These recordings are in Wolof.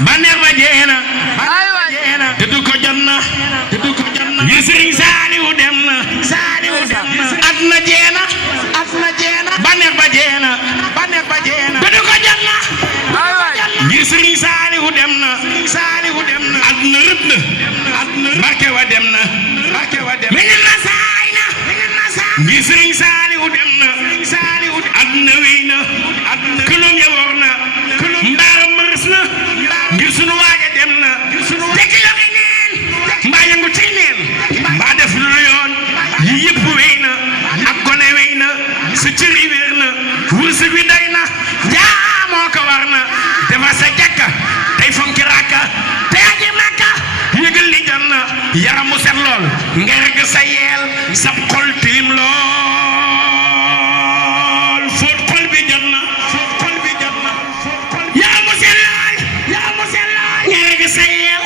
baneex ba jeena te du ko janna ngir Sëriñ Saaliwu dem na adna jeena baneex ba jeena te du ko janna ngir Sëriñ Saaliwu dem na adna rëb na barke wa dem na minen na saay na ngir Sëriñ Saaliwu dem na adna wéy na kulum ya wor na mbaaram mbërës na ngir sunu waaja dem na tekki loxi neen mbaa yëngu ci neen mbaa def lu yoon yi yëpp wéy na ak gone wéy na sa cëri wér na wërsëg wi doy na jaamoo ko war na dafa sa jàkka tey fonki rakka te aji makka yëgal li jot na yaram mu set lool nga rek sa yeel sa xol tiim lool fóot xol bi jot na yaram mu set lool nga rek sa yeel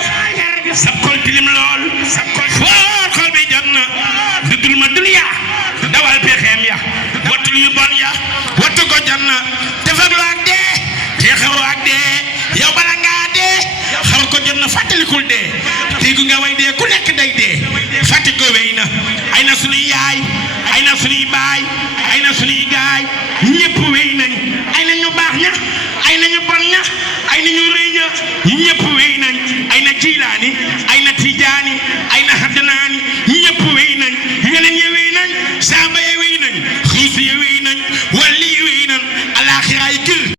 sa xol tiim lool fóot xol bi jot na dudul ma dunya dawal pexeem ya wattul yu bon ya wattu ko jot na defaglu ak dee jeexaru ak dee yow bala ngaa dee xaw ko jot na fàttalikul dee tiigu nga way dee ku nekk day dee fàtte ko wéy na ay na sunuy yaay ay na sunuy baay ay na sunuy gaay ñëpp wéy nañ ay na ñu baax ña ay na ñu bon ña ay na ñu rëy ña ñëpp wéy nañ ay na jilaani ay